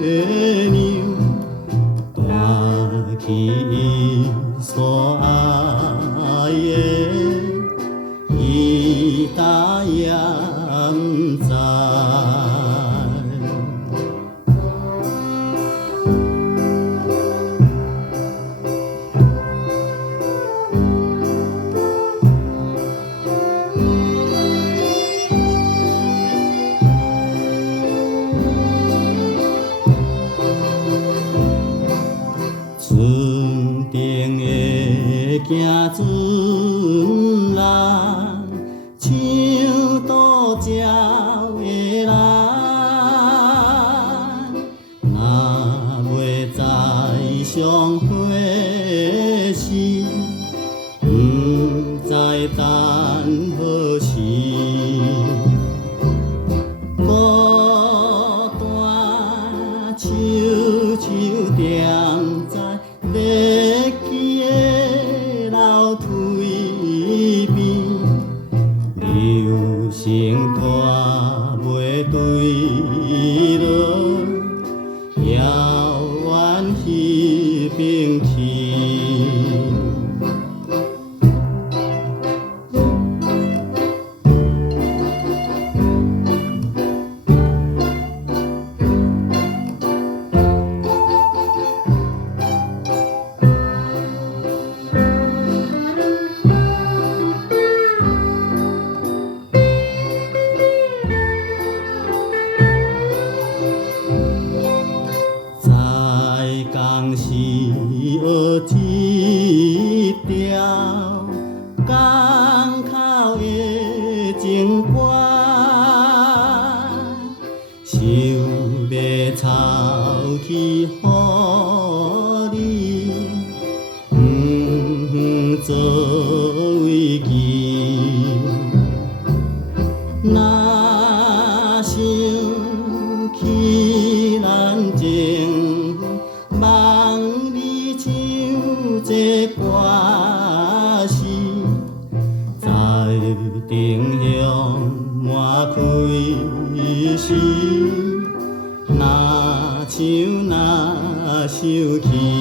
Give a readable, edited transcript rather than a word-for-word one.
娘，弹起伊所爱的，伊答也不知。船顶的行船人，像渡鸟的人，若会再相会时，不知等何时。孤单愁愁站在DECK的楼梯边，流星拖尾坠落，遥远彼边去。在港时学一条港口的情歌，想要抄去给你，作为记。若想起咱情份，望你唱这歌诗，在丁香满开时，若想起。